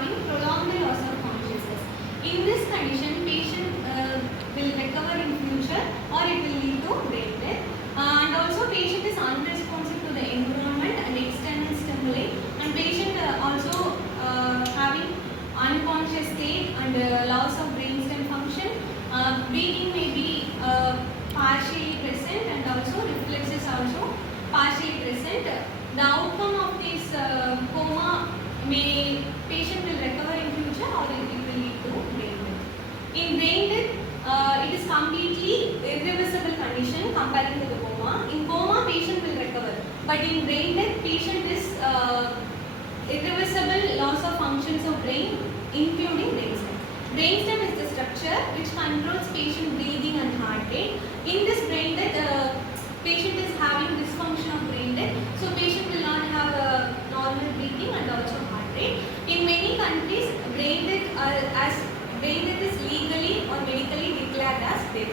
having prolonged loss of consciousness. In this condition, patient will recover in future or it will lead to brain death. And also patient is unresponsive to the environment and external stimuli, and patient also having unconscious state and loss of brainstem function. Breathing may be partially present and also reflexes also partially present. The outcome of this coma may patient will recover in future or it will lead to brain death. In brain death, it is completely irreversible condition comparing to the coma. In coma, patient will recover, but in brain death, patient is irreversible loss of functions of brain, including brainstem. Brainstem is the structure which controls patient breathing and heart rate. In this brain death, patient is having dysfunction of brain death, so patient will not have a normal breathing and also heart rate. In many countries, brain death is legally or medically declared as death.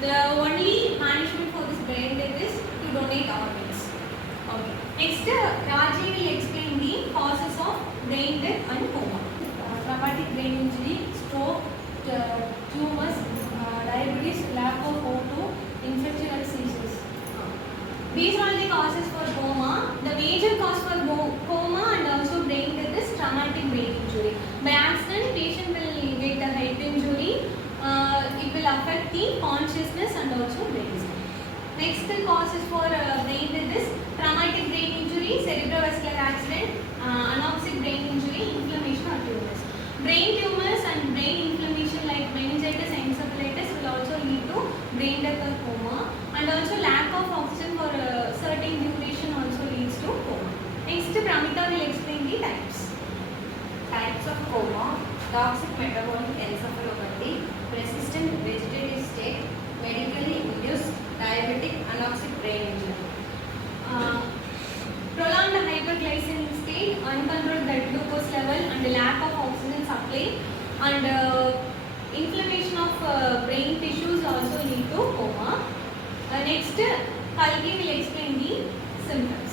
The only management for this brain death is to donate organs. Okay. Next, Raji will explain the causes of brain death and coma. Traumatic brain injury, stroke, tumors, diabetes, lack of O2, infection and seizures. These are the causes for coma. The major cause for coma and also brain death is traumatic brain injury. By accident, patient will get a head injury. It will affect the consciousness and also brainstem. Next causes for brain death is traumatic brain injury, cerebrovascular accident, anoxic brain injury, inflammation or tumors. Brain tumors and brain inflammation like meningitis, encephalitis will also lead to brain death or coma, and also lack of oxygen for a certain duration also leads to coma. Next, Pramita will explain the types. Types of coma: toxic metabolic encephalopathy, persistent vegetative state, medically induced diabetic anoxic brain injury. Prolonged hyperglycemic state, uncontrolled blood glucose level and lack of oxygen supply, and inflammation of brain tissues also lead to coma. Next, Kalki will explain the symptoms.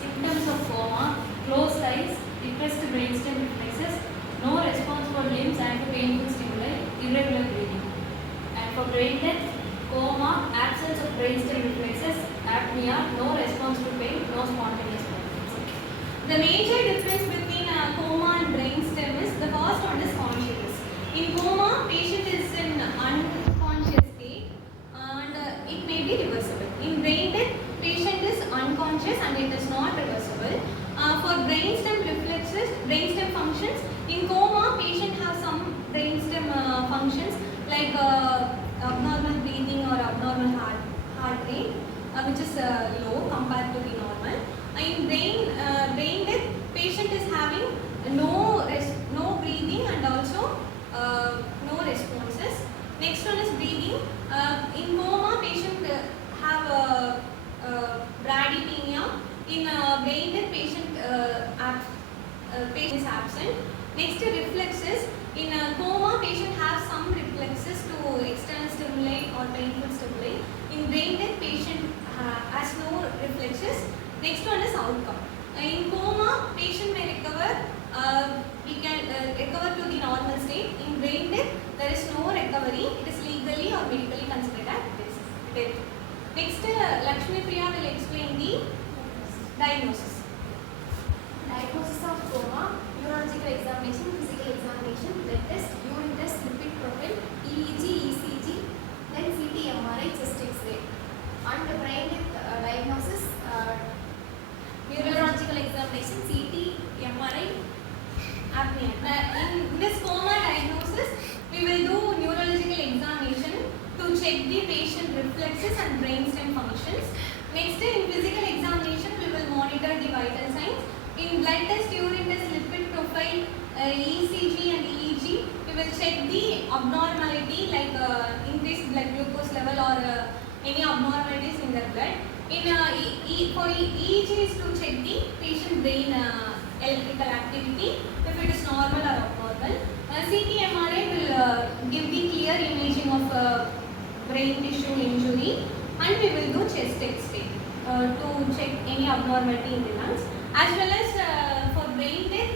Symptoms of coma: closed eyes, depressed brainstem reflexes, no response for limbs and to painful stimuli, irregular breathing. And for brain death, coma, absence of brainstem reflexes, apnea, no response to pain, no spontaneous movements. The major difference between coma and brainstem is the first one is consciousness. In coma, patient is in unconscious state and it may be reversible. In brain death, patient is unconscious and it is not reversible. For brainstem reflexes, brainstem functions, in coma, patient has some brainstem functions like abnormal breathing or abnormal heart rate, which is low compared to the normal. In brain death, patient is having no breathing and also no responses. Next one is breathing. In coma, patient have bradypnea. In brain death, patient is absent. Next, reflexes. In coma, patient have some reflexes to external stimuli or painful stimuli. In brain death, patient has no reflexes. Next one is outcome. In coma, patient may recover. We can recover to the normal state. In brain death, there is no recovery. It is legally or medically considered as death. Next, Lakshmi Priya will explain the diagnosis. Diagnosis of coma: neurological examination, physical examination, blood test, urine test, lipid profile, EEG, ECG, then CT, MRI, chest X-ray. And brain death diagnosis: neurological examination, CT, MRI, Apnea. In this coma diagnosis, we will do neurological examination to check the patient reflexes and brainstem functions. Next, in physical examination, we will monitor the vital signs. In blood test, urine test, lipid profile, ECG and EEG, we will check the abnormality like increased blood glucose level or any abnormalities in the blood. For EEG is to check the patient brain electrical activity, if it is normal or abnormal. CT MRI will give the clear imaging of brain tissue injury, and we will do chest X-ray to check any abnormality in the lungs. As well as for brain death,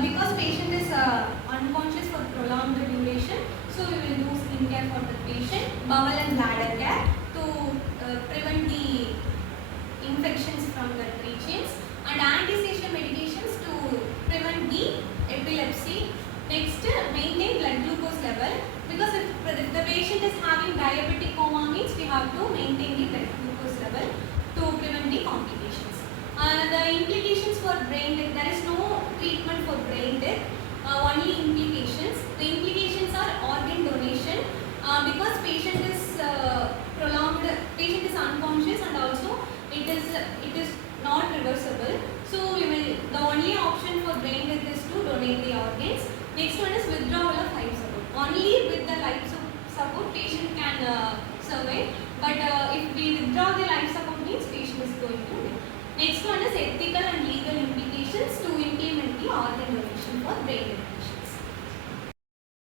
because patient is unconscious for prolonged duration, so we will do skin care for the patient, bowel and bladder care to prevent the infections from the regions, and anti-seizure medications to prevent the epilepsy. Next, maintain blood glucose level, because if the patient is having diabetic coma means we have to maintain the blood glucose level to prevent the complications. The implications for brain death, there is no treatment for brain death, only implications. The implications are organ donation, because patient is patient is unconscious, and also it is not reversible. So the only option for brain death is to donate the organs. Next one is withdrawal of life support. Only with the life support patient can survive, but if we withdraw the life support means patient is going to die. Next one is